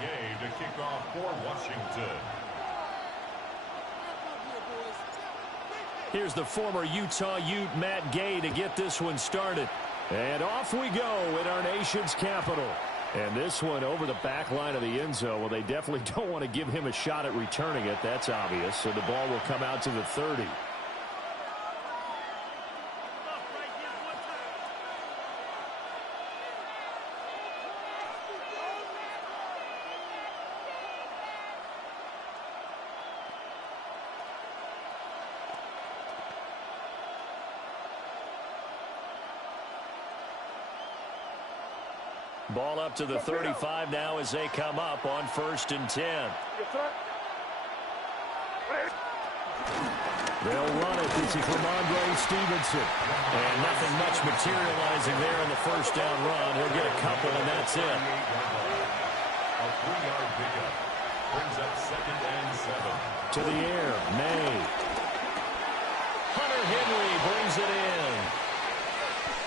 Gay to kick off for Washington. Here's the former Utah Ute, Matt Gay, to get this one started. And off we go in our nation's capital. And this one over the back line of the end zone. Well, they definitely don't want to give him a shot at returning it. That's obvious. So the ball will come out to the 30. Ball up to the 35 now as they come up on 1st and 10. They'll run it. This is Ramondre Stevenson. And nothing much materializing there in the first down run. He'll get a couple, and that's it. A 3-yard pickup brings up 2nd and 7. To the air, May. Hunter Henry brings it in.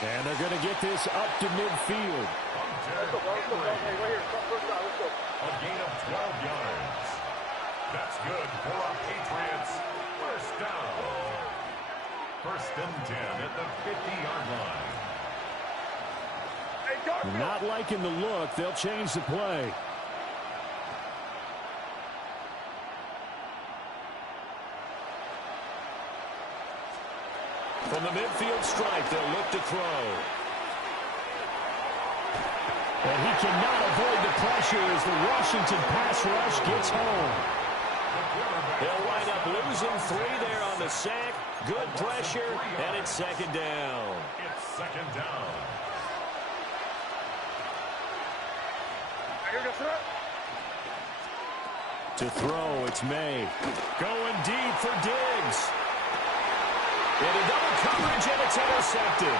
And they're going to get this up to midfield. A gain of 12 yards. That's good for our Patriots. First down. 1st and 10 at the 50-yard line. Not liking the look. They'll change the play. From the midfield stripe, they'll look to throw. And he cannot avoid the pressure as the Washington pass rush gets home. They'll wind up losing 3 there on the sack. Good pressure, and it's 2nd down. It's 2nd down. To throw, it's May. Going deep for Diggs. Into double coverage, and it's intercepted.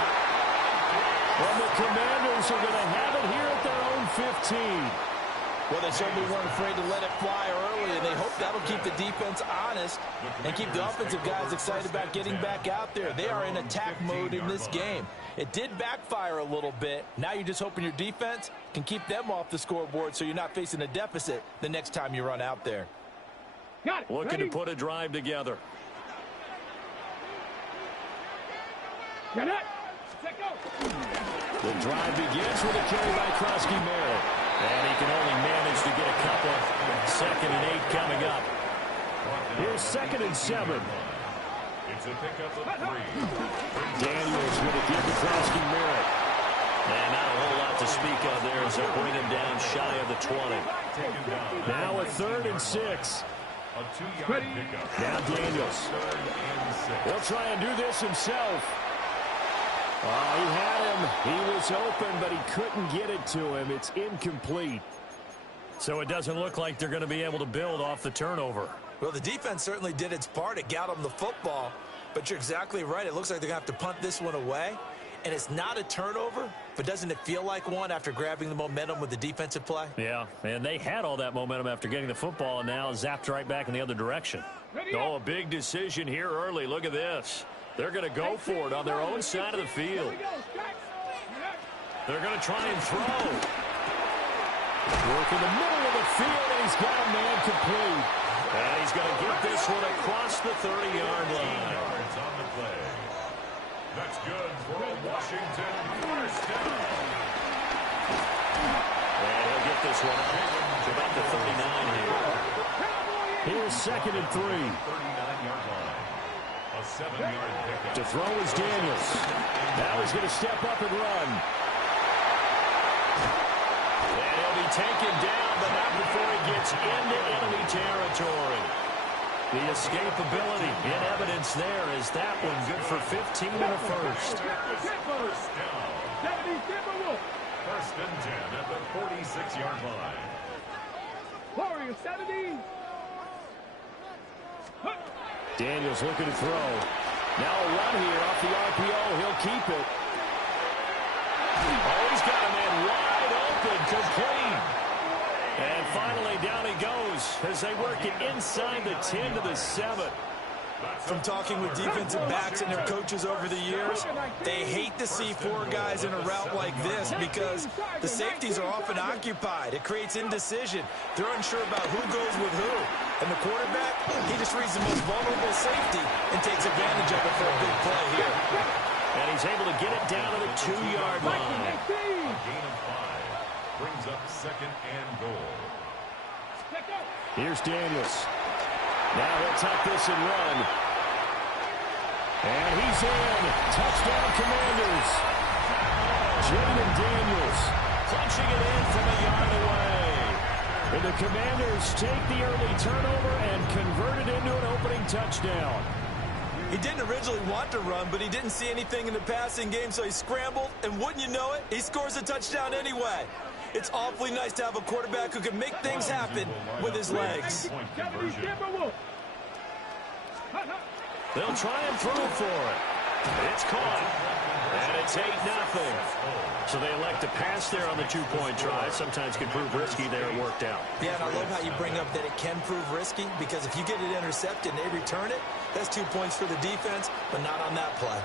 Well, the Commanders are going to have it here at their own 15. Well, they certainly weren't afraid to let it fly early, and they hope that'll keep the defense honest and keep the offensive guys excited about getting back out there. They are in attack mode in this game. It did backfire a little bit. Now you're just hoping your defense can keep them off the scoreboard so you're not facing a deficit the next time you run out there. Looking to put a drive together. Got it. The drive begins with a carry by Krusky Merritt. And he can only manage to get a couple. 2nd and 8 coming up. Here's 2nd and 7. It's a pickup of 3. Daniels going to give to Krusky Merritt. And not a whole lot to speak of there as they'll bring him down shy of the 20. Now a 3rd and 6. A 2-yard pickup. Now Daniels. 3rd and 6. He'll try and do this himself. Oh, he had him. He was open, but he couldn't get it to him. It's incomplete. So it doesn't look like they're going to be able to build off the turnover. Well, the defense certainly did its part. It got them the football. But you're exactly right. It looks like they're going to have to punt this one away. And it's not a turnover, but doesn't it feel like one after grabbing the momentum with the defensive play? Yeah, and they had all that momentum after getting the football and now zapped right back in the other direction. Oh, a big decision here early. Look at this. They're going to go for it on their own side of the field. They're going to try and throw. Work in the middle of the field, and he's got a man complete. And he's going to get this one across the 30-yard line. Yards on the play. That's good for a Washington first down. And he'll get this one up to about the 39 here. Here's 2nd and 3. 39-yard line. A 7-yard pickup. To throw is Daniels. Now he's going to step up and run. And he'll be taken down, but not before he gets into enemy territory. The escapability in evidence there is that one good for 15 in the first. First down. 1st and 10 at the 46-yard line. Warrior 70. Daniels looking to throw. Now a run here off the RPO. He'll keep it. Oh, he's got a man wide open, complete. And finally down he goes as they work it inside the 10 to the 7. From talking with defensive backs and their coaches over the years, they hate to see four guys in a route like this because the safeties are often occupied. It creates indecision. They're unsure about who goes with who. And the quarterback, he just reads the most vulnerable safety and takes advantage of it for a big play here. And he's able to get it down to the 2-yard line. A gain of 5 brings up 2nd and goal. Here's Daniels. Now he'll tuck this and run. And he's in. Touchdown, Commanders. Jaden Daniels punching it in from a yard away. And the Commanders take the early turnover and convert it into an opening touchdown. He didn't originally want to run, but he didn't see anything in the passing game, so he scrambled, and wouldn't you know it, he scores a touchdown anyway. It's awfully nice to have a quarterback who can make things happen with his legs. They'll try and throw for it. It's caught. And it's 8-0. So they elect to pass there on the 2-point try. Sometimes can prove risky there. It worked out. Yeah, and I love how you bring up that it can prove risky, because if you get it intercepted and they return it, that's 2 points for the defense, but not on that play.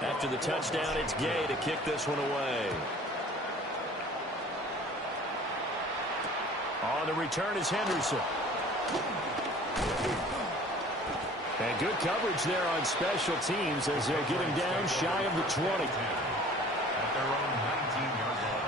After the touchdown, it's Gay to kick this one away. On the return is Henderson. And good coverage there on special teams as they're getting down shy of the 20. At their own 19-yard line.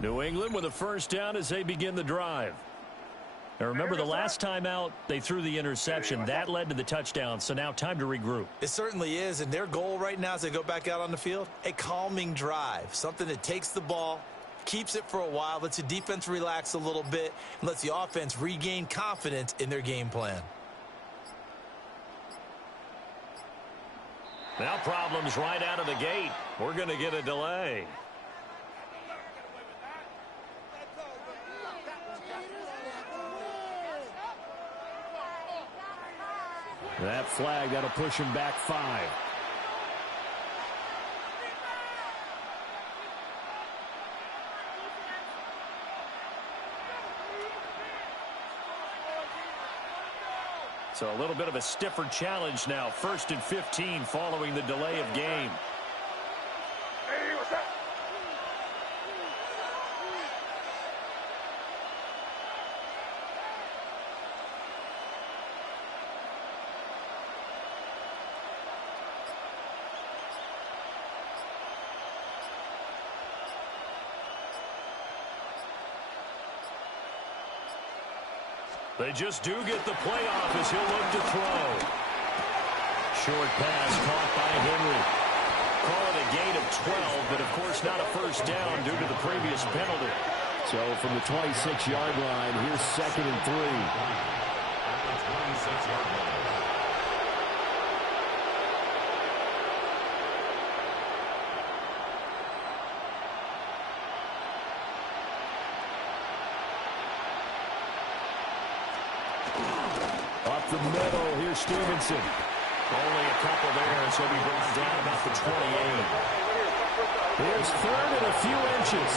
New England with a first down as they begin the drive. Now remember, the last time out, they threw the interception. That led to the touchdown, so now time to regroup. It certainly is, and their goal right now as they go back out on the field, a calming drive, something that takes the ball, keeps it for a while, lets the defense relax a little bit, and lets the offense regain confidence in their game plan. Now problems right out of the gate. We're going to get a delay. That flag, that'll push him back 5. So a little bit of a stiffer challenge now. 1st and 15 following the delay of game. They just do get the playoff as he'll look to throw. Short pass caught by Henry. Call it a gain of 12, but of course not a first down due to the previous penalty. So from the 26-yard line, here's 2nd and 3. At the 26-yard line. Up the middle, here's Stevenson. Only a couple there, so he'll be brought down about the 28. Here's 3rd and a few inches.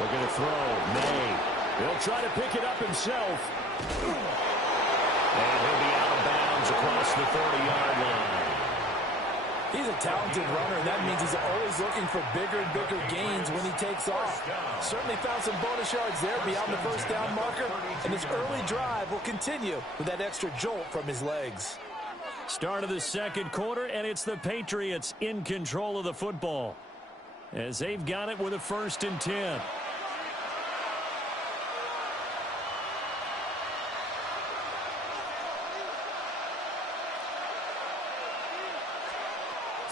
Looking to throw. May. He'll try to pick it up himself. And he'll be out of bounds across the 30-yard line. He's a talented runner, and that means he's always looking for bigger and bigger gains when he takes off. Certainly found some bonus yards there beyond the first down marker, and his early drive will continue with that extra jolt from his legs. Start of the second quarter, and it's the Patriots in control of the football as they've got it with a 1st and 10.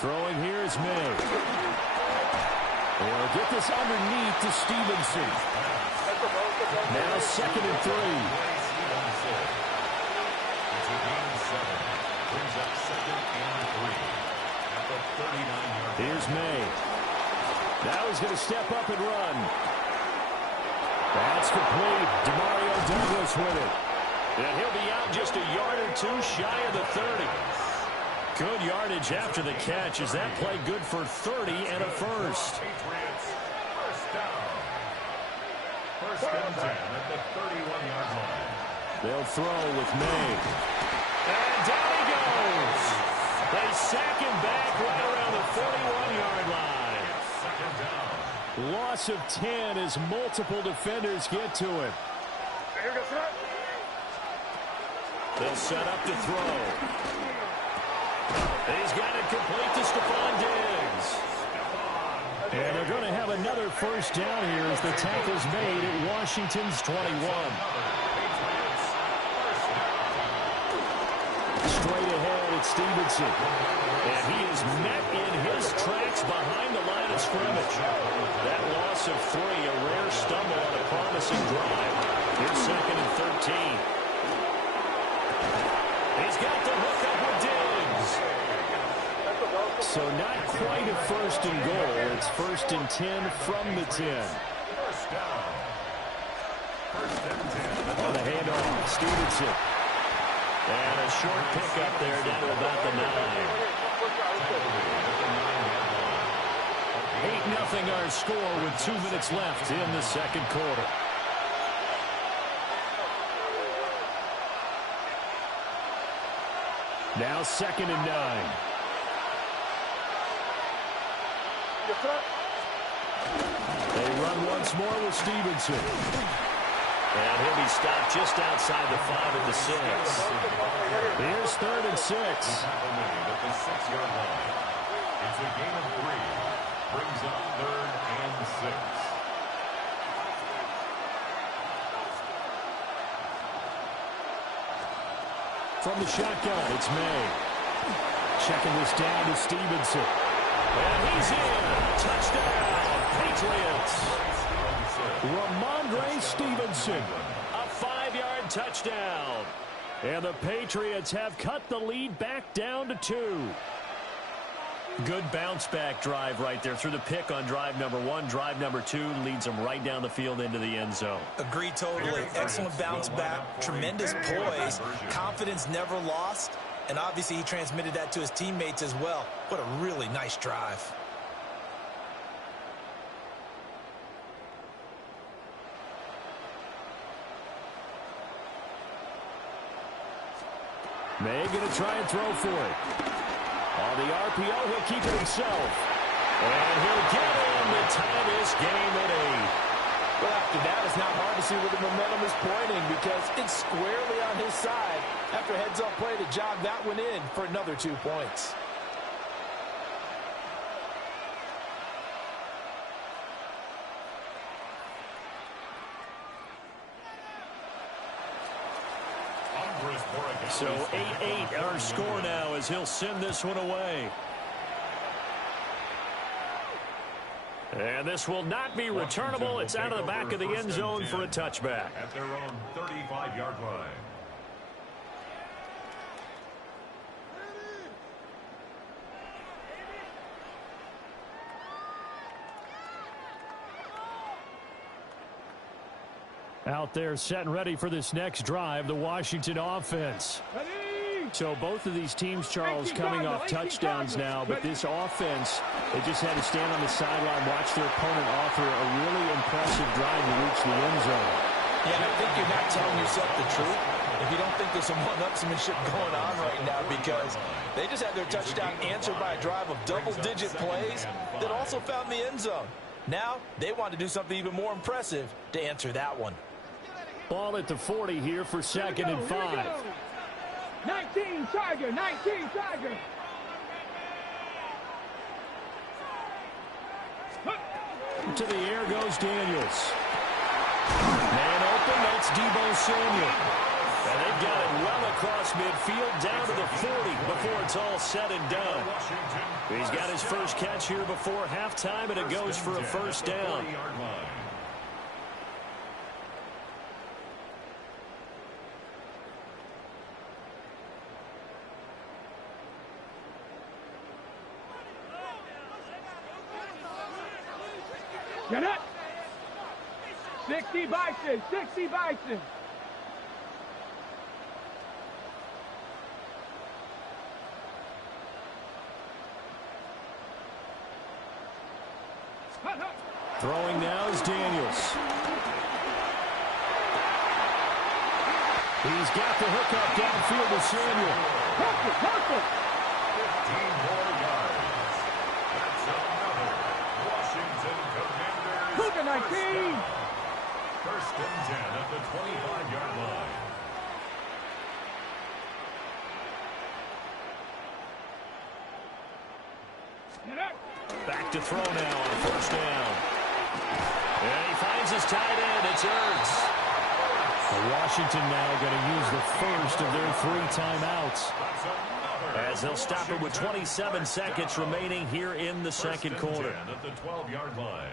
Throwing here is May. They'll get this underneath to Stevenson. Now 2nd and 3. It's a gain of 7. Brings up 2nd and 3. At the 39-yard line. Here's May. Now he's going to step up and run. That's complete. Demario Douglas with it. And he'll be out just a yard or two shy of the 30. Good yardage after the catch. Is that play good for 30 and a first? Patriots, first down. 1st and 10 at the 31-yard line. They'll throw with May. And down he goes. They sack him back right around the 41-yard line. It's 2nd down. Loss of 10 as multiple defenders get to him. They'll set up to throw. He's got it complete to Stephon Diggs. And they're going to have another first down here as the tackle's made at Washington's 21. Straight ahead, it's Stevenson. And he is met in his tracks behind the line of scrimmage. That loss of 3, a rare stumble on a promising drive. Here's 2nd and 13. He's got the hook up with Diggs. So not quite a 1st and goal. It's 1st and 10 from the 10. First down. 1st and 10. On the handoff, Stevenson. And a short pickup there down to about the 9. 8-0 our score with 2 minutes left in the second quarter. Now 2nd and 9. They run once more with Stevenson. And he'll be stopped just outside the 5 at the 6. Here's 3rd and 6. At the 6-yard line. It's a gain of 3. Brings up 3rd and 6. From the shotgun, it's May. Checking this down to Stevenson. And he's in. Touchdown, Patriots. Ramondre Stevenson. A 5-yard touchdown. And the Patriots have cut the lead back down to 2. Good bounce-back drive right there. Through the pick on drive number 1. Drive number 2 leads them right down the field into the end zone. Agree totally. Excellent bounce back. Tremendous poise. Confidence never lost. And obviously he transmitted that to his teammates as well. What a really nice drive. May going to try and throw for it. On the RPO, he'll keep it himself. And he'll get in to tie this game at 8. Well, after that, it's not hard to see where the momentum is pointing because it's squarely on his side after a heads-up play to jog that one in for another 2 points. So 8-8 our score now as he'll send this one away. And this will not be returnable. It's out of the back of the end zone for a touchback. At their own 35-yard line. Out there set and ready for this next drive, the Washington offense. So both of these teams, Charles, coming off touchdowns now, but this offense, they just had to stand on the sideline, watch their opponent offer a really impressive drive to reach the end zone. Yeah, and I think you're not telling yourself the truth if you don't think there's some one-upsmanship going on right now, because they just had their touchdown answered by a drive of double-digit plays that also found the end zone. Now they want to do something even more impressive to answer that one. Ball at the 40 here for 2nd and 5. 19 Tiger, 19 Tiger. To the air goes Daniels. Man open, that's Deebo Samuel. And they've got it well across midfield down to the 40 before it's all said and done. He's got his first catch here before halftime, and it goes for a first down. Get up. 60 Bison, 60 Bison. Throwing now is Daniels. He's got the hookup downfield to Samuel. Perfect, perfect. 15 more yards. That's another Washington Commanders. Cougar 19. First and 10 at the 25-yard line. Get up. Back to throw now on first down. And he finds his tight end. It's Ertz. Washington now going to use the first of their 3 timeouts, as they'll stop it with 27 seconds remaining here in the second quarter. At the 12-yard line.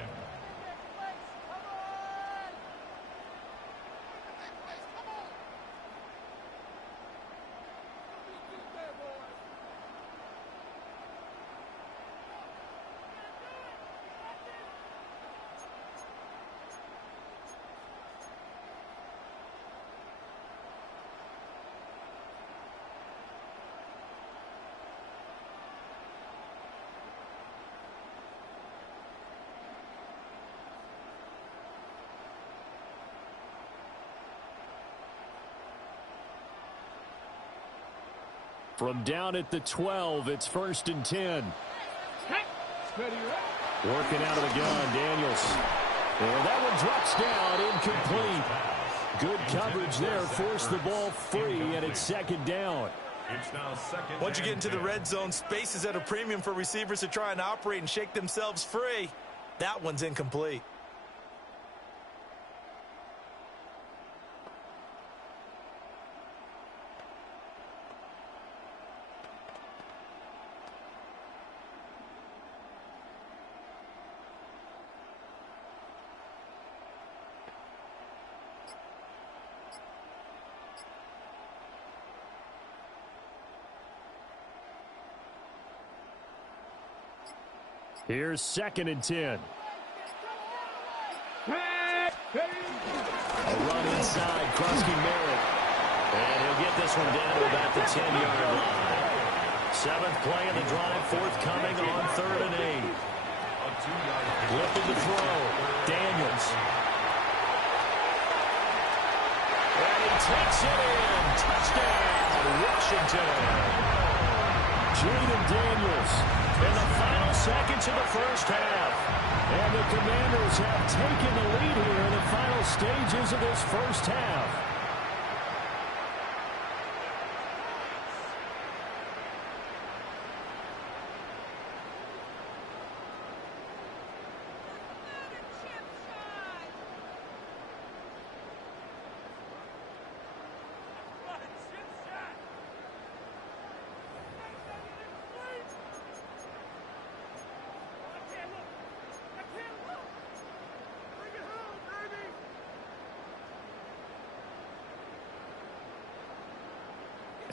From down at the 12, it's first and 10. Working out of the gun, Daniels. And that one drops down, incomplete. Good coverage there, forced the ball free, and it's second down. It's now second. Once you get into the red zone, space is at a premium for receivers to try and operate and shake themselves free. That one's incomplete. Here's second and 10. A run inside, Krusky Merritt. And he'll get this one down to about the 10-yard line. 7th play of the drive, forthcoming on 3rd and 8. Flipping the throw, Daniels. And he takes it in. Touchdown, Washington. Jaden Daniels in the final seconds of the first half. And the Commanders have taken the lead here in the final stages of this first half.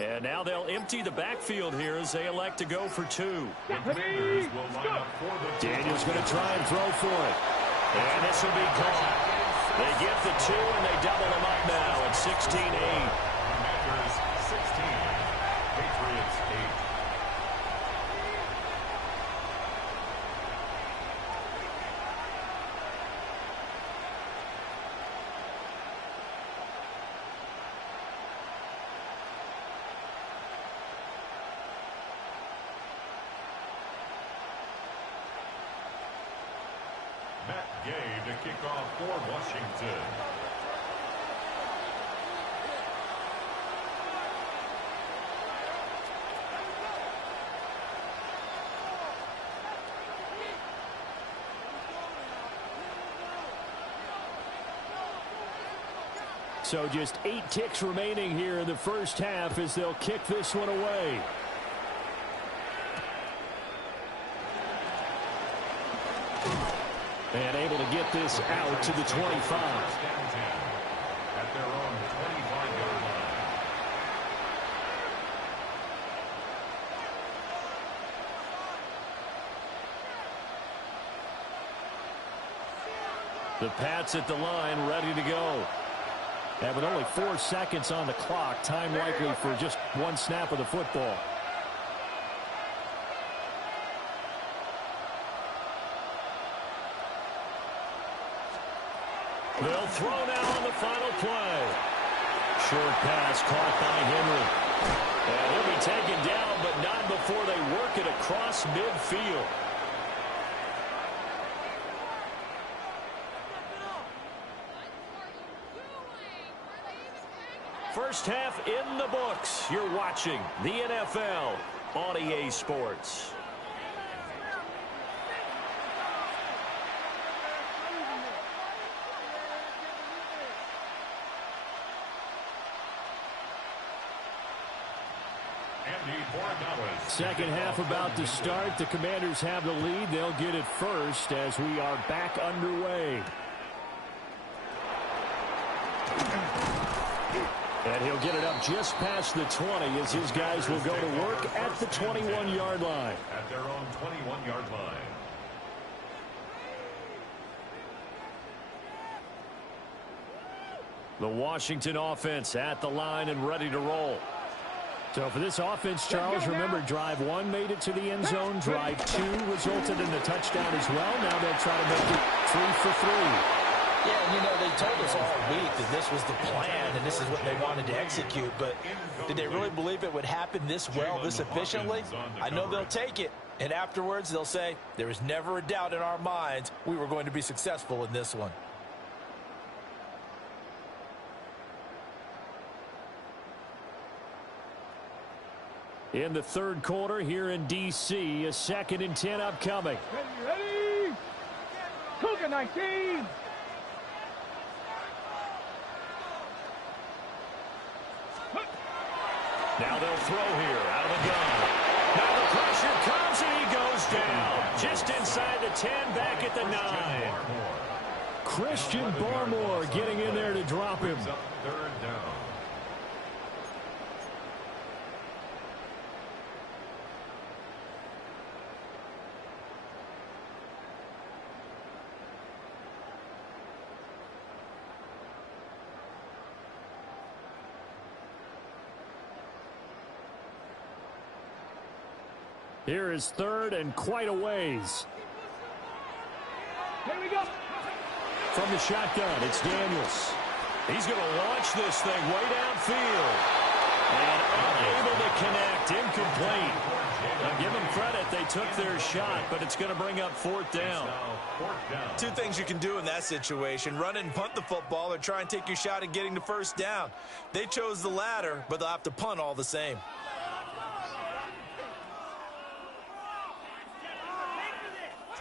And now they'll empty the backfield here as they elect to go for two. Commanders will line up for the Daniel's going to try and throw for it. And this will be caught. They get the two, and they double them up now at 16-8. Commanders 16, Patriots 8. Matt Gay to kick off for Washington. So just 8 ticks remaining here in the first half as they'll kick this one away. And able to get this out to the 25. At their own 25-yard line. The Pats at the line, ready to go. And with only 4 seconds on the clock, time likely for just one snap of the football. They'll throw now on the final play. Short pass caught by Henry. And he'll be taken down, but not before they work it across midfield. First half in the books. You're watching the NFL on EA Sports. Second half about to start. The Commanders have the lead. They'll get it first as we are back underway. And he'll get it up just past the 20 as his guys will go to work at the 21-yard line. At their own 21-yard line. The Washington offense at the line and ready to roll. So for this offense, Charles, remember drive 1 made it to the end zone. Drive 2 resulted in a touchdown as well. Now they'll try to make it 3 for 3. Yeah, and you know, they told us all week that this was the plan and this is what they wanted to execute, but did they really believe it would happen this well, this efficiently? I know they'll take it, and afterwards they'll say, there was never a doubt in our minds we were going to be successful in this one. In the third quarter here in D.C., a 2nd and 10 upcoming. Ready? Cougar 19. Now they'll throw here out of the gun. Now the pressure comes and he goes down. Just inside the 10, back at the 9. Christian Barmore getting in there to drop him. Third down. Here is 3rd and quite a ways. Here we go. From the shotgun, it's Daniels. He's going to launch this thing way downfield. And unable to connect, incomplete. Now give them credit, they took their shot, but it's going to bring up 4th down. 2 things you can do in that situation: run and punt the football, or try and take your shot at getting the 1st down. They chose the latter, but they'll have to punt all the same.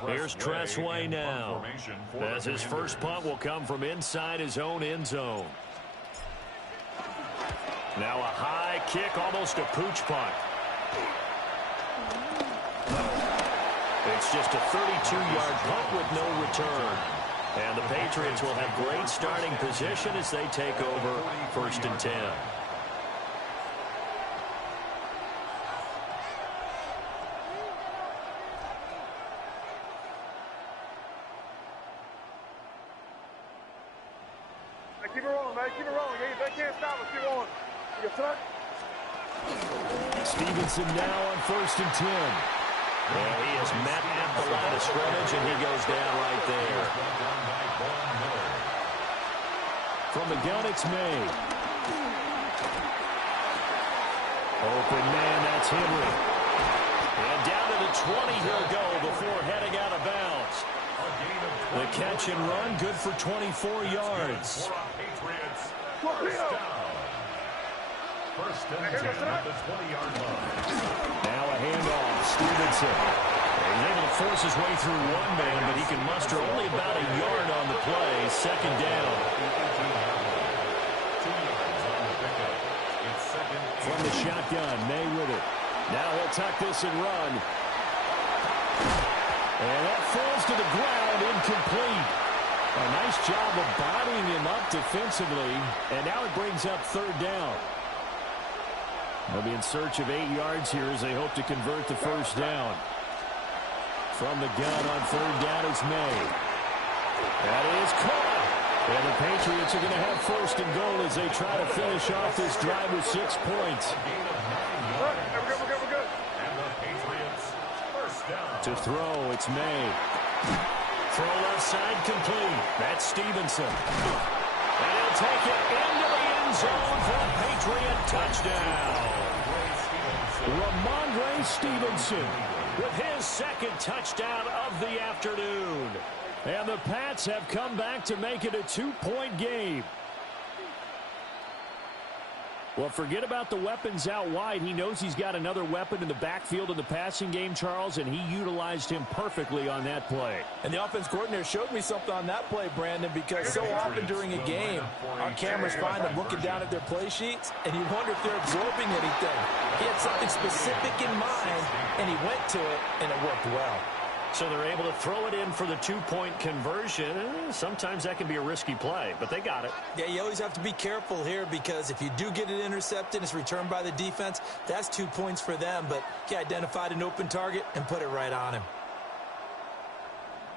Here's Tressway now, as his first punt will come from inside his own end zone. Now a high kick, almost a pooch punt. It's just a 32-yard punt with no return. And the Patriots will have great starting position as they take over 1st and 10. keep it rolling. They can't stop us. Keep on. Yes, sir. Stevenson now on 1st and 10. And he is met at the line of scrimmage, and he goes down right there. From the gun, it's May. Open man, that's Henry. And down to the 20 he'll go before heading out of bounds. The catch and run, good for 24 yards. First and 10 at the 20-yard line. Now a handoff, Stevenson. He's able to force his way through one man, but he can muster only about a yard on the play. Second down. From the shotgun, May with it. Now he'll tuck this and run. And that falls to the ground, incomplete. A nice job of bodying him up defensively. And now it brings up 3rd down. They'll be in search of 8 yards here as they hope to convert the first down. From the gun on 3rd down is May. That is caught. And the Patriots are going to have 1st and goal as they try to finish off this drive with 6 points. We're good. And the Patriots first down. To throw, it's May. Throw left side complete. That's Stevenson. And he'll take it into the end zone for a Patriot touchdown. Ramondre Stevenson with his 2nd touchdown of the afternoon. And the Pats have come back to make it a 2-point game. Well, forget about the weapons out wide. He knows he's got another weapon in the backfield of the passing game, Charles, and he utilized him perfectly on that play. And the offense coordinator showed me something on that play, Brandon, because so often during a game, our cameras find them looking down at their play sheets, and you wonder if they're absorbing anything. He had something specific in mind, and he went to it, and it worked well. So they're able to throw it in for the 2-point conversion. Sometimes that can be a risky play, but they got it. Yeah, you always have to be careful here because if you do get it intercepted, it's returned by the defense. That's 2 points for them, but he identified an open target and put it right on him.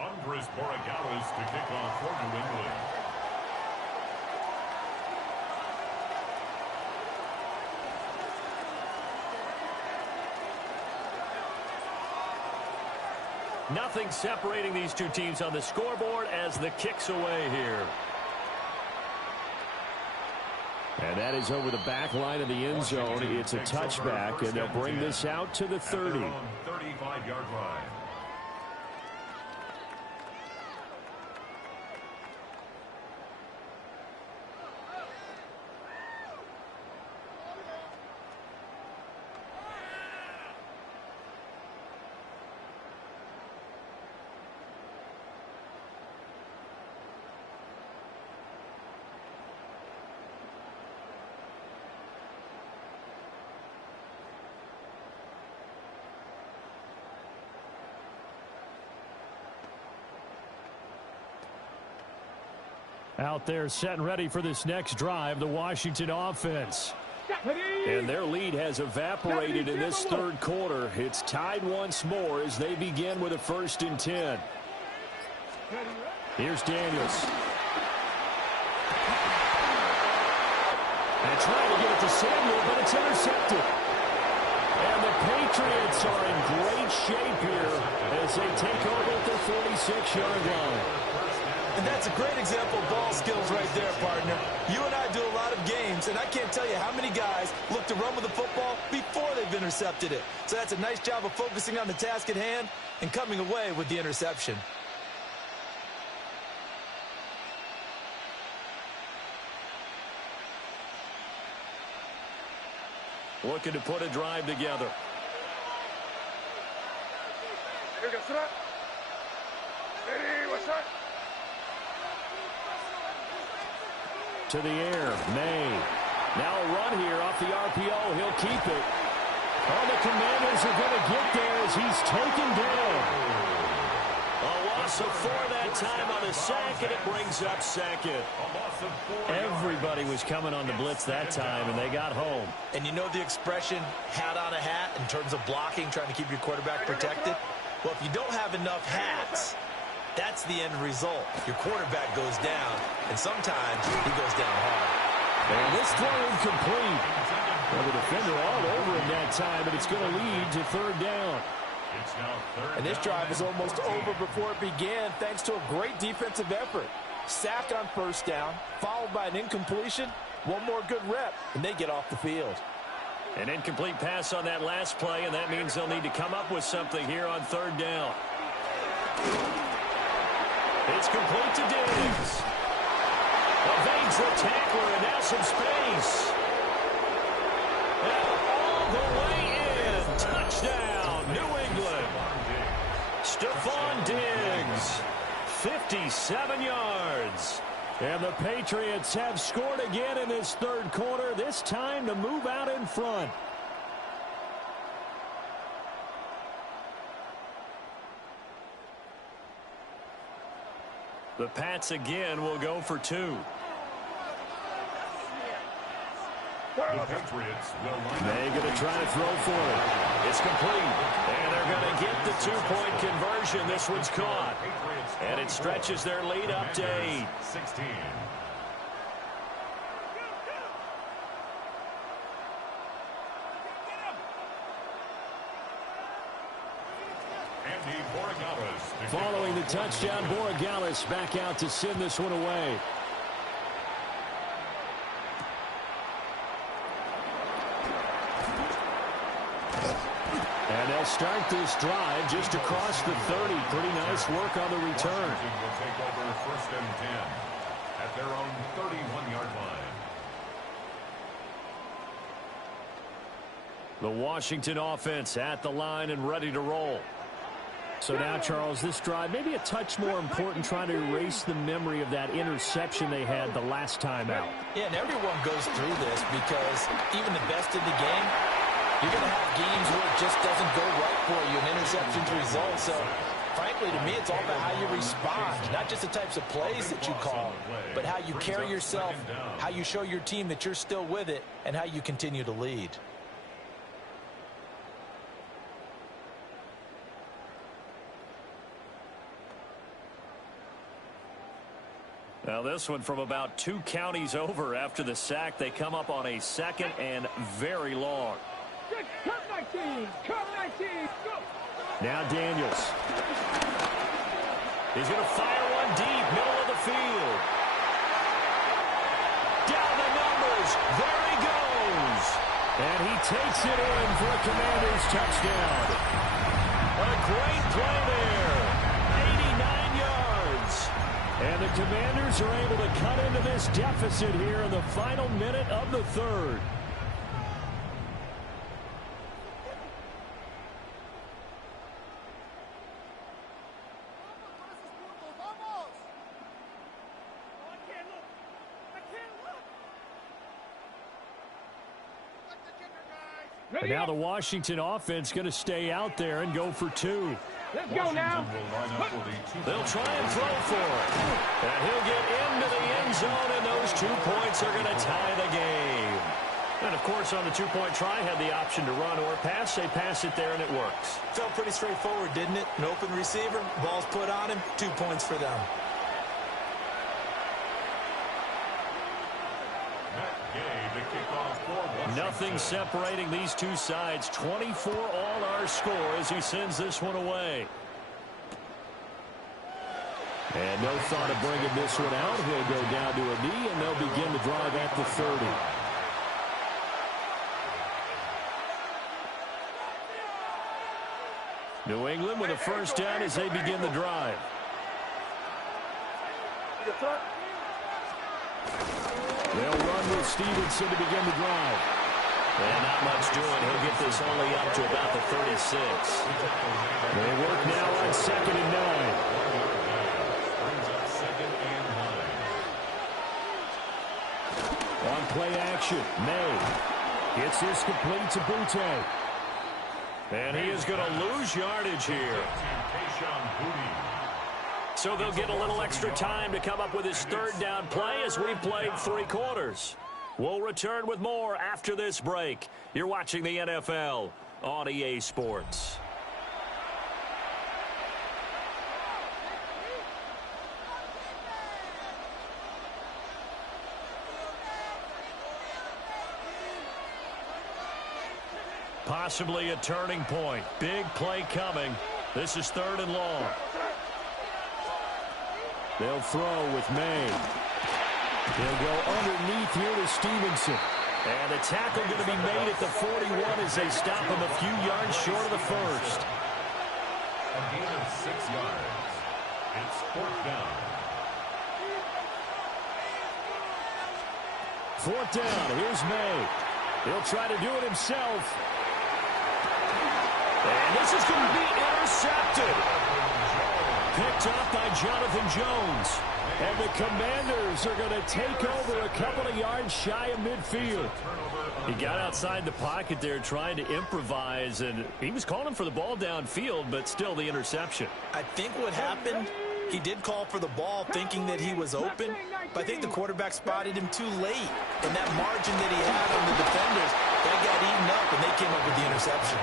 Andres Borregales to kick off for New England. Nothing separating these two teams on the scoreboard as the kick's away here. And that is over the back line of the end zone. It's a touchback, and they'll bring this out to the 30. 35-yard line. Out there set and ready for this next drive, the Washington offense. And their lead has evaporated in this 3rd quarter. It's tied once more as they begin with a 1st and 10. Here's Daniels. And trying to get it to Samuel, but it's intercepted. And the Patriots are in great shape here as they take over at their 46-yard line. And that's a great example of ball skills right there, partner. You and I do a lot of games, and I can't tell you how many guys look to run with the football before they've intercepted it. So that's a nice job of focusing on the task at hand and coming away with the interception. Looking to put a drive together. Here goes it. Ready, what's that? To the air, May. Now a run here off the RPO. He'll keep it. Oh, the Commanders are going to get there as he's taken down. A loss of 4 that time on a sack, and it brings up 2nd. Everybody was coming on the blitz that time, and they got home. And you know the expression, hat on a hat, in terms of blocking, trying to keep your quarterback protected? Well, if you don't have enough hats, that's the end result. Your quarterback goes down, and sometimes he goes down hard. And this throw incomplete. Well, the defender all over him that time, but it's going to lead to third down. And this drive is almost over before it began thanks to a great defensive effort. Sack on first down, followed by an incompletion. One more good rep, and they get off the field. An incomplete pass on that last play, and that means they'll need to come up with something here on third down. It's complete to Diggs. Evades the tackler, and now some space. And all the way in. Touchdown, New England. Stephon Diggs, 57 yards. And the Patriots have scored again in this third quarter, this time to move out in front. The Pats again will go for two. The Patriots will line up. They're going to try to throw for it. It's complete. And they're going to get the two-point conversion. This one's caught. And it stretches their lead up to 8. 16. Following the touchdown, Borregales back out to send this one away. And they'll start this drive just across the 30. Pretty nice work on the return. Washington will take over first and 10 at their own 31-yard line. The Washington offense at the line and ready to roll. So now, Charles, this drive maybe a touch more important, trying to erase the memory of that interception they had the last time out. Yeah, and everyone goes through this because even the best in the game, you're going to have games where it just doesn't go right for you, and interceptions result. So, frankly, to me, it's all about how you respond, not just the types of plays that you call, but how you carry yourself, how you show your team that you're still with it, and how you continue to lead. Now this one from about 2 counties over after the sack. They come up on a second and very long. Now Daniels. He's going to fire one deep, middle of the field. Down the numbers. There he goes. And he takes it in for a Commanders touchdown. A great play there. 89 yards. And the Commanders are able to cut into this deficit here in the final minute of the third. And now the Washington offense going to stay out there and go for two. Let's go now. They'll try and throw for it. And he'll get into the end zone, and those 2 points are going to tie the game. And, of course, on the two-point try, had the option to run or pass. They pass it there, and it works. Felt pretty straightforward, didn't it? An open receiver, ball's put on him, 2 points for them. Nothing separating these two sides. 24 all our score as he sends this one away. And no thought of bringing this one out. He'll go down to a knee, and they'll begin the drive at the 30. New England with a first down as they begin the drive. They'll run with Stevenson to begin the drive. And not much doing. He'll get this only up to about the 36. They work now on 2nd and 9. On play action, May gets this complete to Butte. And he is going to lose yardage here. So they'll get a little extra time to come up with his third down play as we've played 3 quarters. We'll return with more after this break. You're watching the NFL on EA Sports. Possibly a turning point. Big play coming. This is 3rd and long. They'll throw with May. He'll go underneath here to Stevenson. And the tackle going to be made at the 41 as they stop him a few yards short of the first. A gain of 6 yards. It's 4th down. 4th down. Here's May. He'll try to do it himself. And this is going to be intercepted. Picked up by Jonathan Jones. And the Commanders are going to take over a couple of yards shy of midfield. He got outside the pocket there trying to improvise, and he was calling for the ball downfield, but still the interception. I think what happened, he did call for the ball thinking that he was open, but I think the quarterback spotted him too late. And that margin that he had on the defenders, that got eaten up, and they came up with the interception.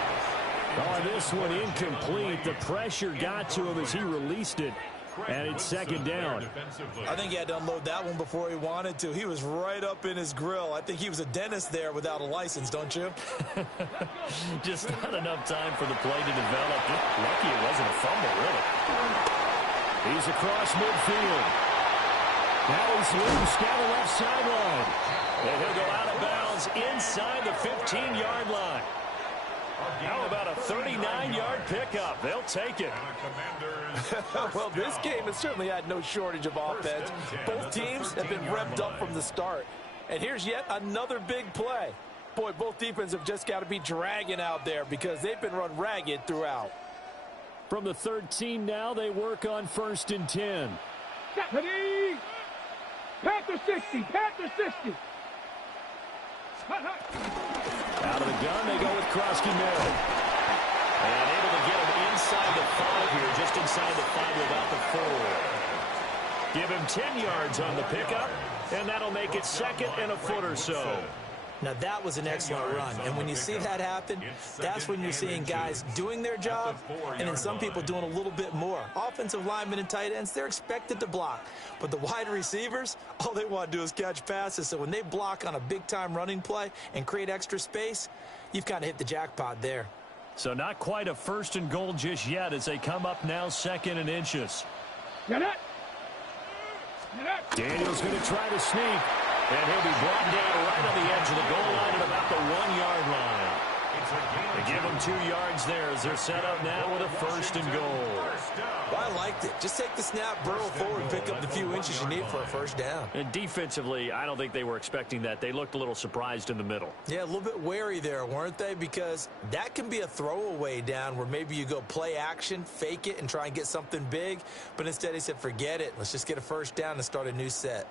Oh, this one incomplete. The pressure got to him as he released it. And it's 2nd down. I think he had to unload that one before he wanted to. He was right up in his grill. I think he was a dentist there without a license, don't you? Just not enough time for the play to develop. Just lucky it wasn't a fumble, really. He's across midfield. Now he's loose down the left sideline. And he'll go out of bounds inside the 15-yard line. How about a 39-yard pickup? They'll take it. Well, this game has certainly had no shortage of offense. Both teams have been revved up from the start. And here's yet another big play. Boy, both defenses have just got to be dragging out there because they've been run ragged throughout. From the 13 now, they work on 1st and 10. Ready? Panther 60, Panther 60. Out of the gun, they go with Krosky-Merrill. And able to get him inside the 5 here, just inside the 5 without the 4. Give him 10 yards on the pickup, and that'll make it 2nd and a foot or so. Now, that was an excellent run. And when you see that happen, that's when you're seeing guys doing their job and then some people doing a little bit more. Offensive linemen and tight ends, they're expected to block. But the wide receivers, all they want to do is catch passes. So when they block on a big-time running play and create extra space, you've kind of hit the jackpot there. So not quite a 1st and goal just yet as they come up now 2nd and inches. Daniel's going to try to sneak. And he'll be brought down right on the edge of the goal line at about the 1-yard line. They give him 2 yards there as they're set up now with a 1st and goal. Well, I liked it. Just take the snap, burrow forward, pick up the few inches you need for a 1st down. And defensively, I don't think they were expecting that. They looked a little surprised in the middle. Yeah, a little bit wary there, weren't they? Because that can be a throwaway down where maybe you go play action, fake it, and try and get something big. But instead, he said, forget it. Let's just get a 1st down and start a new set.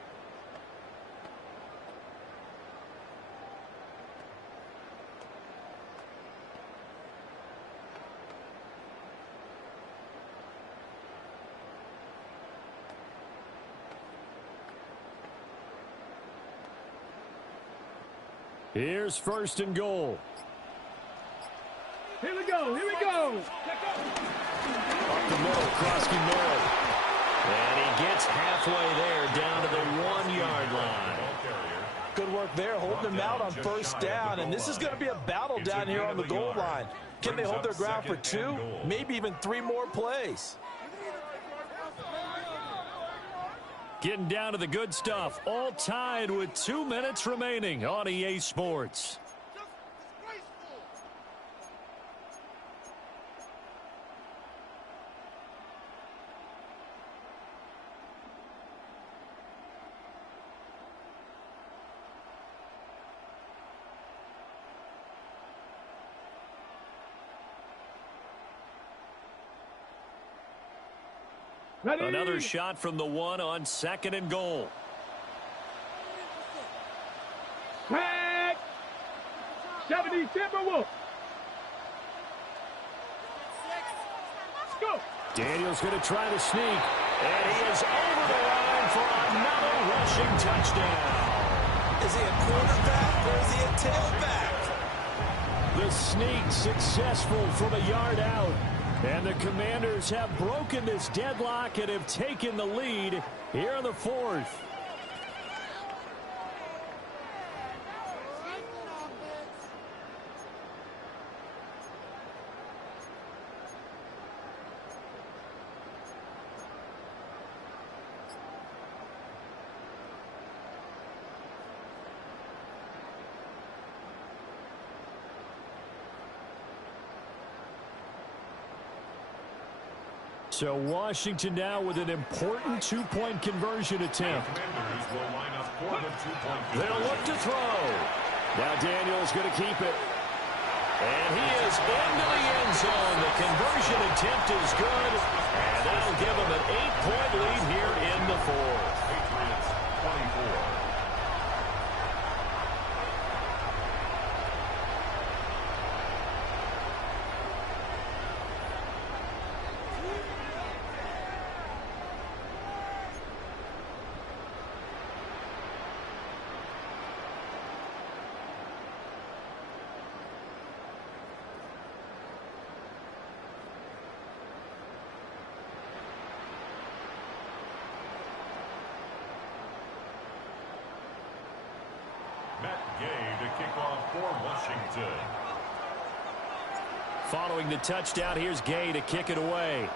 Here's 1st and goal. Here we go, here we go. Up the middle, Krosky-Merrill. And he gets halfway there down to the 1-yard line. Good work there, holding them out on 1st down. And this is going to be a battle down here on the goal line. Can they hold their ground for 2, maybe even 3 more plays? Getting down to the good stuff. All tied with 2 minutes remaining on EA Sports. Ready? Another shot from the 1 on 2nd and goal. Tag. 70 Timberwolves. Let's go. Daniel's going to try to sneak. And he is over the line for another rushing touchdown. Is he a quarterback or is he a tailback? The sneak successful from a yard out. And the Commanders have broken this deadlock and have taken the lead here in the 4th. So Washington now with an important two-point conversion attempt. Commanders will line up for the two-point They'll look to throw. Now Daniel's going to keep it. And he is into the end zone. The conversion attempt is good. And that'll give him an 8-point lead here in the fourth. Patriots 24. To kick off for Washington. Following the touchdown, here's Gay to kick it away.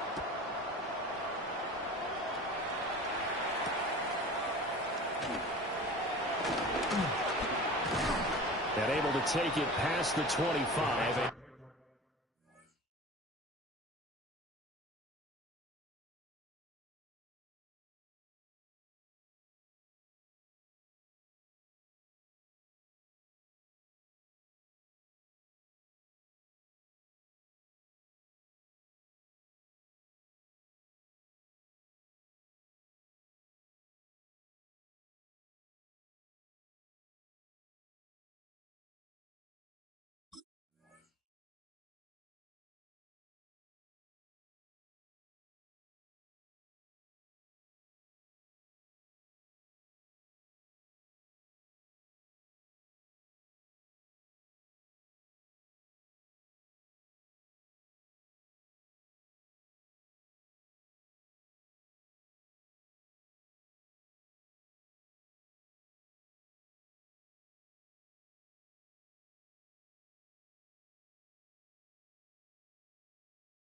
And able to take it past the 25.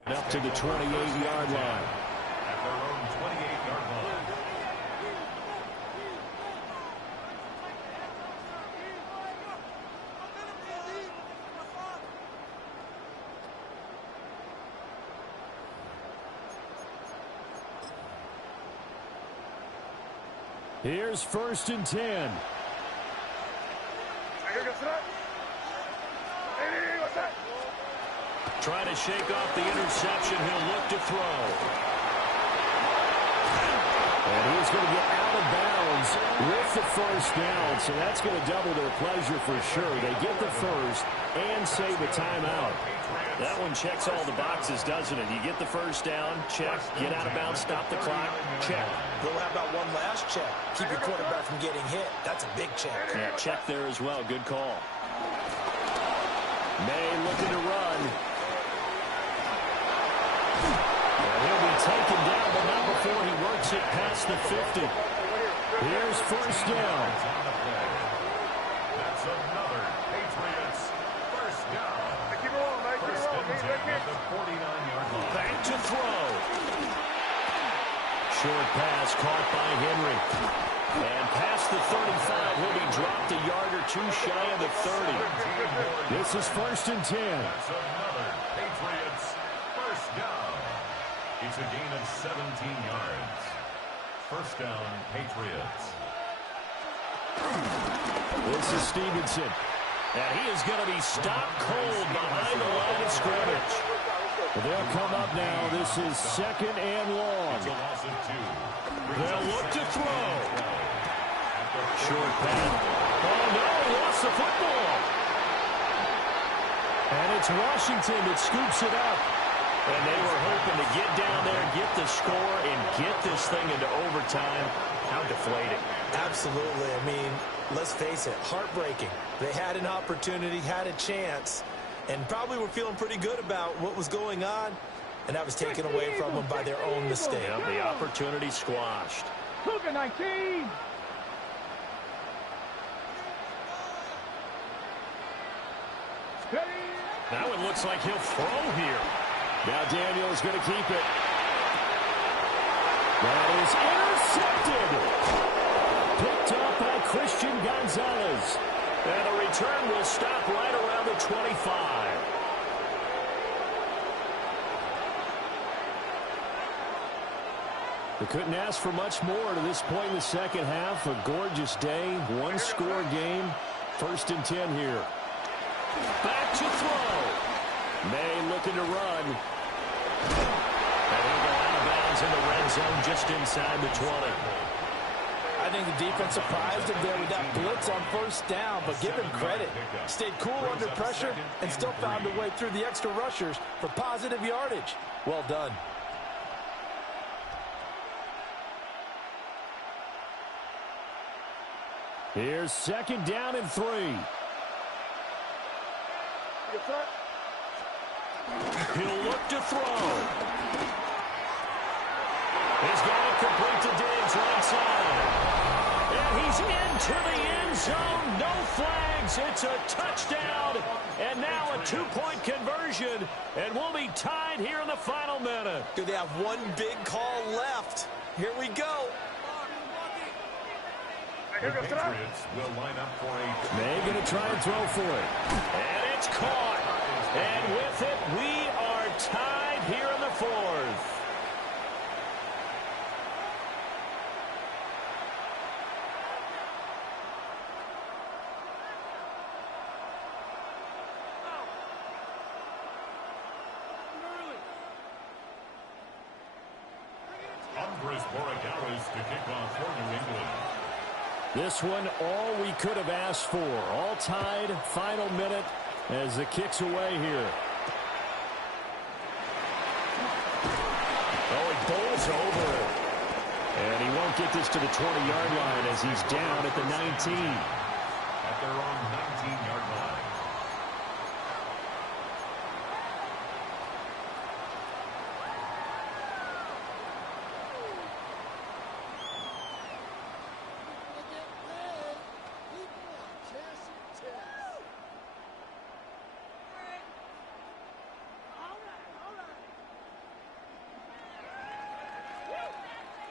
Up to the 28-yard line. At their own 28-yard line. Here's 1st and 10. Trying to shake off the interception. He'll look to throw. And he's going to get out of bounds with the first down. So that's going to double their pleasure for sure. They get the first and save a timeout. That one checks all the boxes, doesn't it? You get the first down, check. Get out of bounds, stop the clock, check. Bill, how about one last check? Keep your quarterback from getting hit. That's a big check. Yeah, check there as well. Good call. May looking to run. He'll be taken down, but not before he works it past the 50. Here's first down. That's another Patriots first down. First and 10 at the 49-yard line. Back to throw. Short pass caught by Henry. And past the 35, will be dropped a yard or two shy of the 30. This is 1st and 10. That's another Patriots first down. It's a gain of 17 yards. First down, Patriots. This is Stevenson. And he is going to be stopped cold behind the line of scrimmage. They'll come up now. This is 2nd and long. It's a loss of 2. They'll look to throw. Short pass. Oh, no, he lost the football. And it's Washington that scoops it up. And they were hoping to get down there, get the score, and get this thing into overtime. How deflating. Absolutely. I mean, let's face it, heartbreaking. They had an opportunity, had a chance, and probably were feeling pretty good about what was going on, and that was taken away from them by their own mistake. Yep, the opportunity squashed. Cougar 19. Now it looks like he'll throw here. Now Daniel's going to keep it. That is intercepted. Picked up by Christian Gonzalez. And the return will stop right around the 25. They couldn't ask for much more to this point in the second half. A gorgeous day, one-score game. 1st and 10 here. Back to throw. May looking to run. And he'll go out of bounds in the red zone just inside the 20. I think the defense surprised him there with that blitz on 1st down, but give him credit. Stayed cool under pressure and still found a way through the extra rushers for positive yardage. Well done. Here's 2nd down and 3. He'll look to throw. He's got it complete to Diggs right side. And he's into the end zone. No flags. It's a touchdown. And now a 2-point conversion. And we'll be tied here in the final minute. Do they have one big call left? Here we go. The Patriots will line up for a... May going to try and throw for it. And it's caught. And with it, we are tied here in the 4th. To kick off for New England. This one, all we could have asked for. All tied, final minute as the kick's away here. Oh, he bowls over it. And he won't get this to the 20-yard line as he's down at the 19. At their own 19-yard line.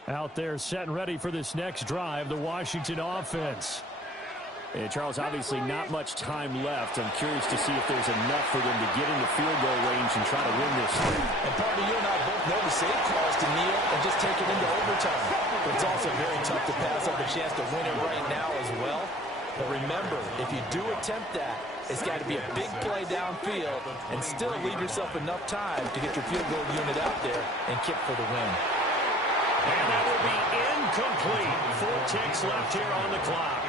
Out there set and ready for this next drive, the Washington offense. And Charles, obviously not much time left. I'm curious to see if there's enough for them to get into field goal range and try to win this thing. And partner, you and I both know the safe calls to kneel and just take it into overtime. But it's also very tough to pass up a chance to win it right now as well. But remember, if you do attempt that, it's got to be a big play downfield and still leave yourself enough time to get your field goal unit out there and kick for the win. And that will be incomplete. 4 ticks left here on the clock.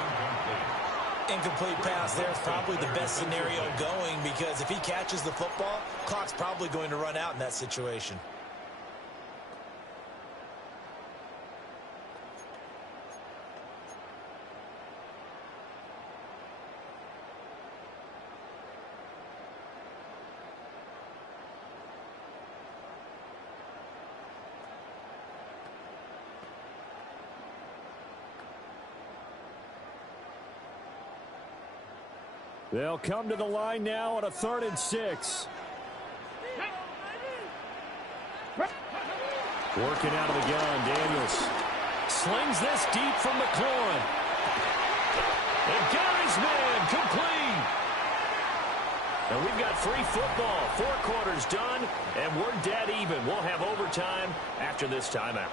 Incomplete pass there is probably the best scenario going because if he catches the football, clock's probably going to run out in that situation. They'll come to the line now on a 3rd and 6. Working out of the gun, Daniels slings this deep from McLaurin. And got his man complete. And we've got free football. 4 quarters done, and we're dead even. We'll have overtime after this timeout.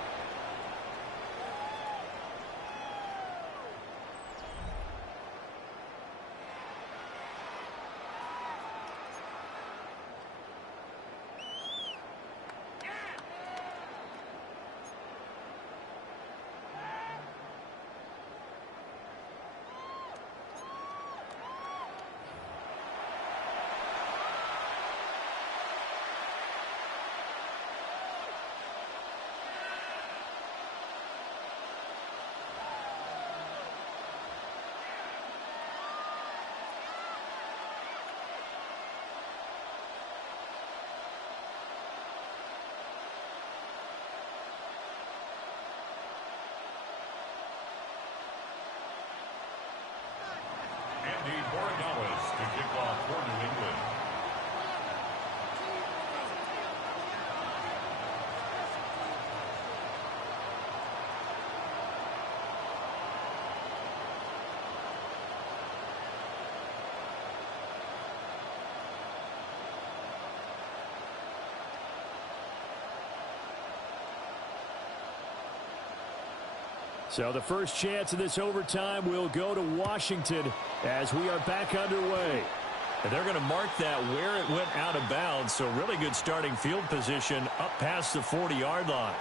So the first chance of this overtime will go to Washington as we are back underway. And they're going to mark that where it went out of bounds. So really good starting field position up past the 40-yard line.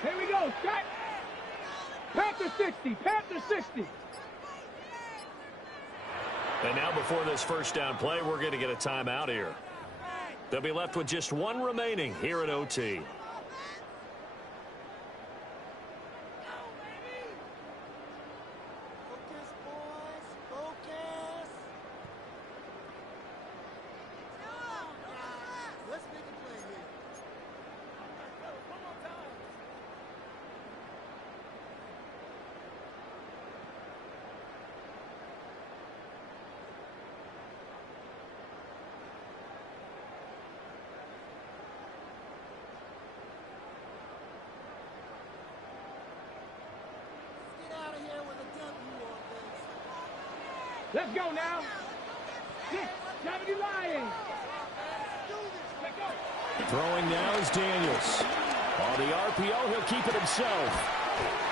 Here we go, set. Panther 60, Panther 60. And now before this first down play, we're going to get a timeout here. They'll be left with just one remaining here at OT. Let's go now. 670 Lions. Throwing now is Daniels. On the RPO, he'll keep it himself.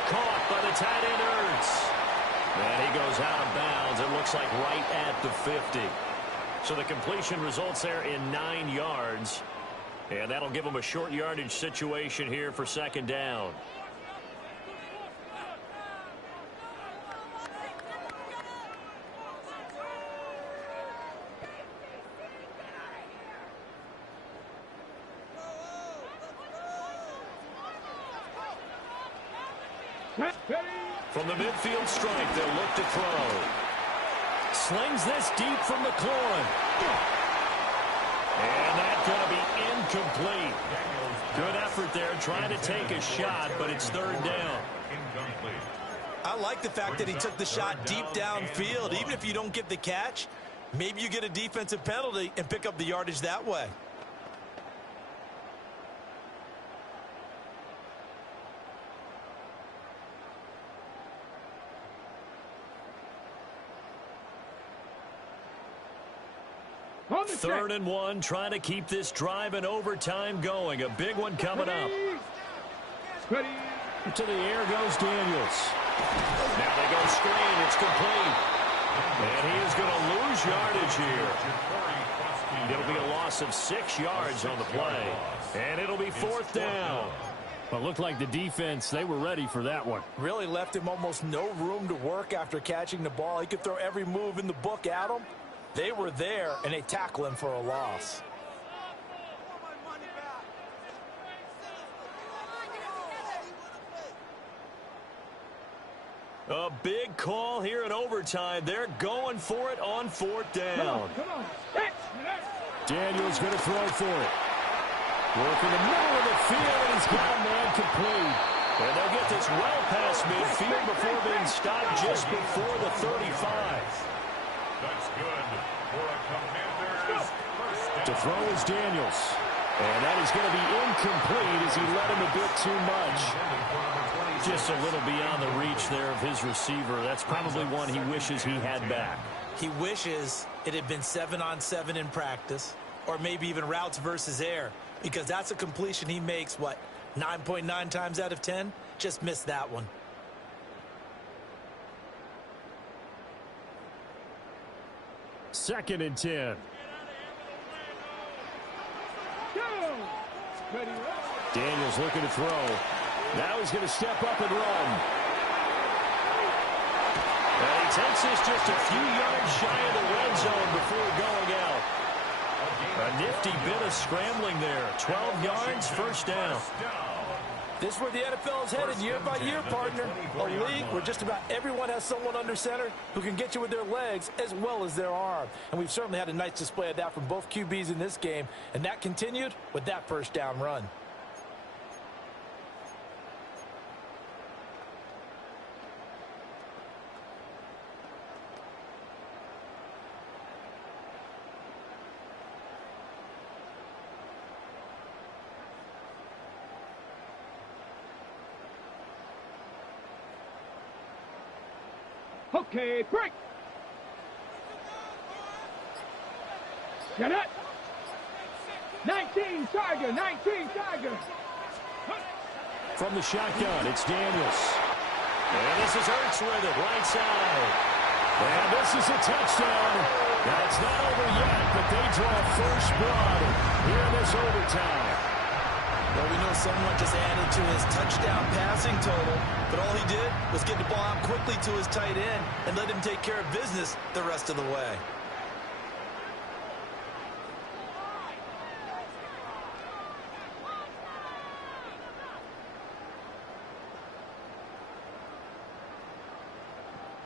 Caught by the tight end Ertz. And he goes out of bounds. It looks like right at the 50. So the completion results there in 9 yards. And that'll give him a short yardage situation here for second down. From the midfield stripe, they'll look to throw. Slings this deep from McLaurin. And that's going to be incomplete. Good effort there trying to take a shot, but it's third down. I like the fact that he took the shot deep downfield. Even if you don't get the catch, maybe you get a defensive penalty and pick up the yardage that way. Third and 1, trying to keep this drive in overtime going. A big one coming up. To the air goes Daniels. Now they go screen. It's complete. And he is going to lose yardage here. It'll be a loss of 6 yards on the play. And it'll be fourth down. Well, it looked like the defense, they were ready for that one. Really left him almost no room to work after catching the ball. He could throw every move in the book at him. They were there, and they tackle him for a loss. A big call here in overtime. They're going for it on fourth down. Daniels going to throw for it. Work in the middle of the field, and he's got a man complete. And they'll get this well past midfield before being stopped just before the 35. That's good for a Commander's first down. To throw is Daniels. And that is going to be incomplete as he led him a bit too much. Just a little beyond the reach there of his receiver. That's probably one he wishes he had back. He wishes it had been 7-on-7 in practice, or maybe even routes versus air, because that's a completion he makes, 9.9 times out of 10? Just missed that one. Second and 10. Daniels looking to throw. Now he's going to step up and run. And he takes this just a few yards shy of the red zone before going out. A nifty bit of scrambling there. 12 yards, first down. This is where the NFL is headed year by year, partner. A league where just about everyone has someone under center who can get you with their legs as well as their arm. And we've certainly had a nice display of that from both QBs in this game, and that continued with that first down run. Okay, break. Get it. 19 Tiger, 19 Tiger. From the shotgun, it's Daniels. And this is Ertz with it, right side. And this is a touchdown. Now, it's not over yet, but they draw first blood here in this overtime. Well, we know someone just added to his touchdown passing total, but all he did was get the ball out quickly to his tight end and let him take care of business the rest of the way.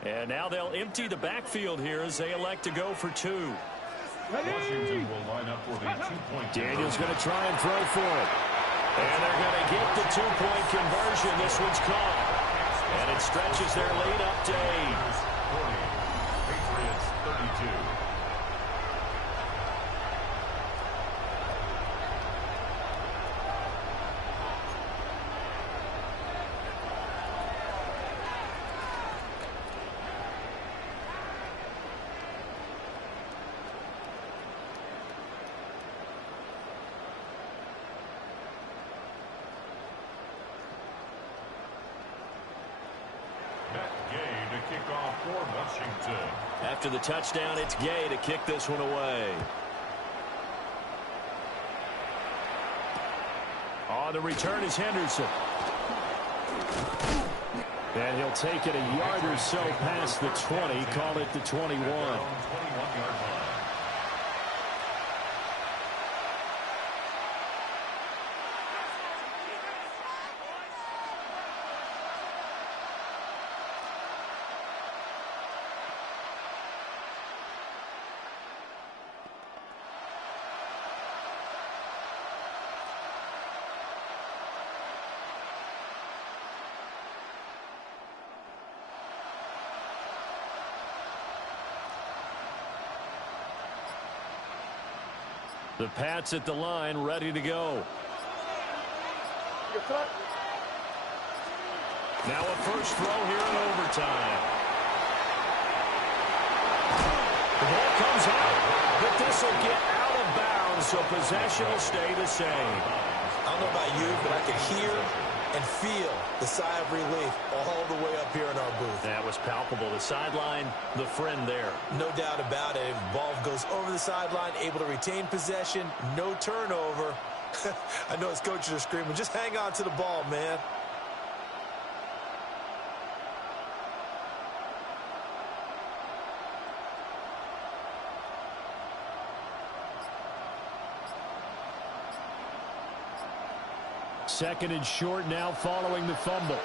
And now they'll empty the backfield here as they elect to go for two. Washington will line up for the two-point. Daniels going to try and throw for it. And they're going to get the two-point conversion. This one's caught. And it stretches their lead up to 8. 40. Patriots 32. Washington. After the touchdown, it's Gay to kick this one away. On the return is Henderson. And he'll take it a yard or so past the 20, call it the 21. 21-yard line. The Pats at the line, ready to go. Now a first throw here in overtime. The ball comes out, but this will get out of bounds, so possession will stay the same. I don't know about you, but I can hear and feel the sigh of relief all the way up here in our booth. That was palpable. The sideline, the friend there. No doubt about it. If the ball goes over the sideline, able to retain possession, no turnover. I know his coaches are screaming, just hang on to the ball, man. Second and short now following the fumble.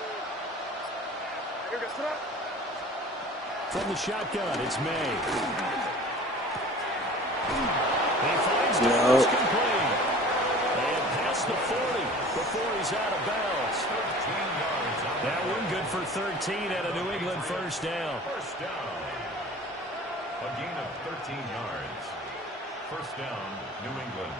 From the shotgun, it's May. He finds Daniels complete. And past the 40 before he's out of bounds. That one good for 13 at a New England first down. First down. A gain of 13 yards. First down, New England.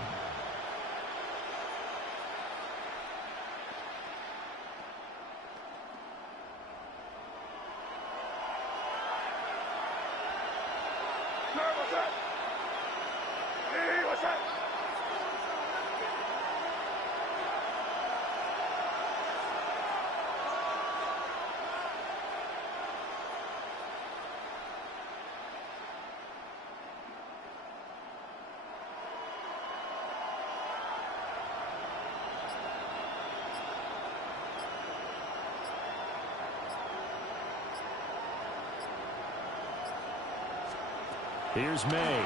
Here's May.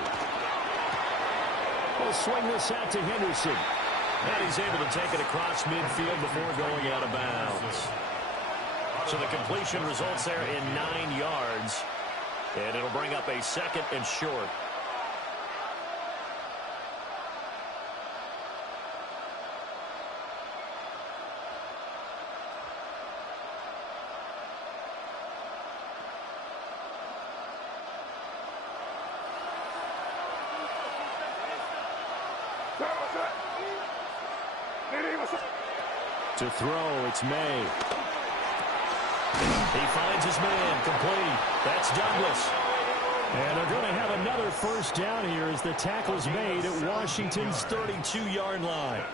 We'll swing this out to Henderson. And he's able to take it across midfield before going out of bounds. So the completion results there in 9 yards. And it'll bring up a second and short. To throw, it's May. He finds his man, complete. That's Douglas. And they're going to have another first down here as the tackle's made at Washington's 32-yard line.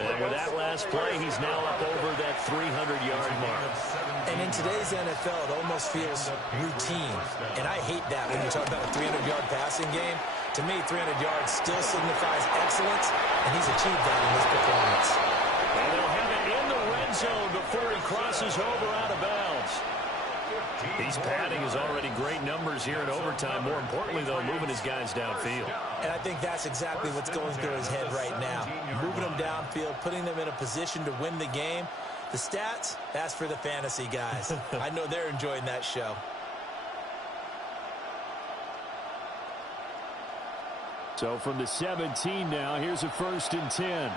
And with that last play, he's now up over that 300-yard mark. And in today's NFL, it almost feels routine. And I hate that when you talk about a 300-yard passing game. To me, 300 yards still signifies excellence, and he's achieved that in this performance. And they'll have it in the red zone before he crosses over out of bounds. He's padding his already great numbers here in overtime. More importantly, though, moving his guys downfield. And I think that's exactly what's going through his head right now. Moving them downfield, putting them in a position to win the game. The stats, that's for the fantasy guys. I know they're enjoying that show. So from the 17 now, here's a 1st and 10.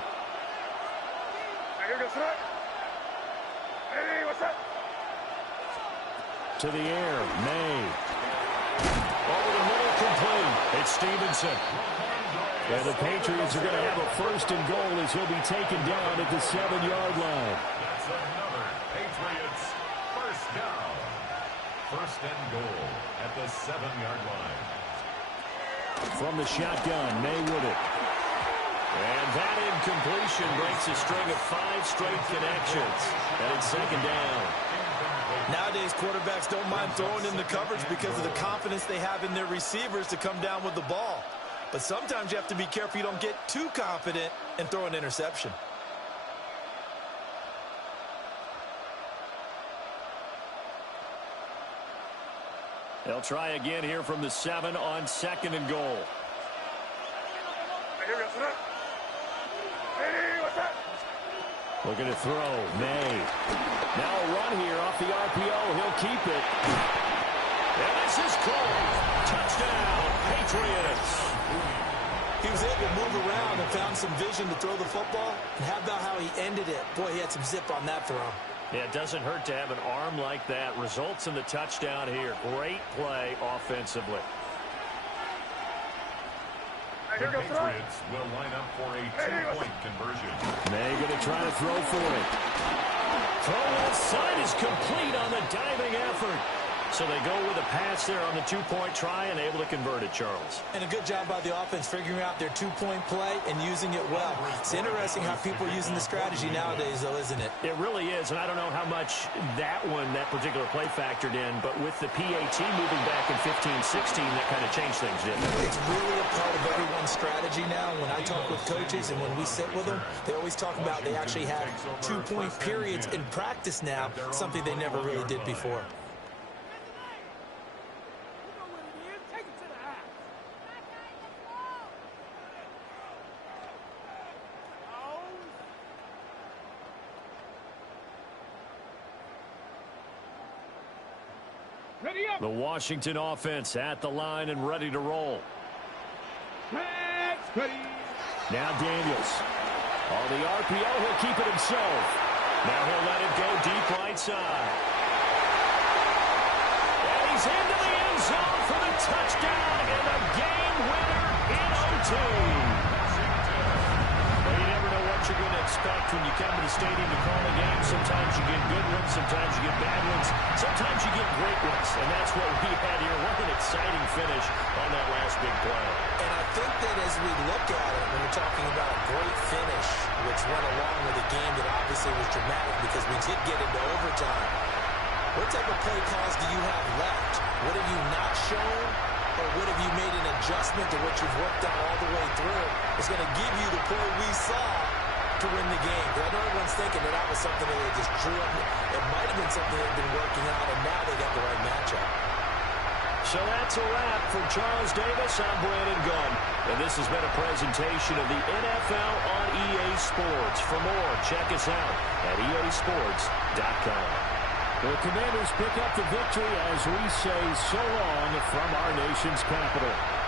To the air, May. Over the middle, complete. It's Stevenson. And the Patriots are going to have a 1st and goal as he'll be taken down at the 7-yard line. That's another Patriots first down. 1st and goal at the 7-yard line. From the shotgun, May with it. And that incompletion breaks a string of 5 straight connections. And it's 2nd down. Nowadays, quarterbacks don't mind throwing in the coverage because of the confidence they have in their receivers to come down with the ball. But sometimes you have to be careful you don't get too confident and throw an interception. They'll try again here from the 7 on 2nd and goal. Looking to throw, May. Now a run here off the RPO. He'll keep it. And this is called touchdown, Patriots. He was able to move around and found some vision to throw the football. And how about how he ended it? Boy, he had some zip on that throw. Yeah, it doesn't hurt to have an arm like that. Results in the touchdown here. Great play offensively. The Patriots will line up for a 2-point conversion. May going to try to throw for it. Throw left side is complete on the diving effort. So they go with a pass there on the 2-point try and able to convert it, Charles. And a good job by the offense figuring out their 2-point play and using it well. It's interesting how people are using the strategy nowadays, though, isn't it? It really is, and I don't know how much that particular play factored in, but with the PAT moving back in 15-16, that kind of changed things, didn't it? It's really a part of everyone's strategy now. When I talk with coaches and when we sit with them, they always talk about they actually have 2-point periods in practice now, something they never really did before. The Washington offense at the line and ready to roll. Now Daniels. On the RPO, he'll keep it himself. Now he'll let it go deep right side. And he's into the end zone for the touchdown and the game winner in OT. Well, you never know what you're going to expect when you come to the stadium to call a game. Sometimes you get good ones, sometimes you get bad ones, sometimes you get great ones. And that's what we had here. What an exciting finish on that last big play. And I think that as we look at it, when we're talking about a great finish, which went along with a game that obviously was dramatic because we did get into overtime, what type of play calls do you have left? What have you not shown? Or what have you made an adjustment to what you've worked on all the way through? It's going to give you the play we saw to win the game. Because I know everyone's thinking that was something that they just drew up. It might have been something they've been working on, and now they got the right matchup. So that's a wrap for Charles Davis. I'm Brandon Gunn. And this has been a presentation of the NFL on EA Sports. For more, check us out at easports.com. The Commanders pick up the victory as we say so long from our nation's capital.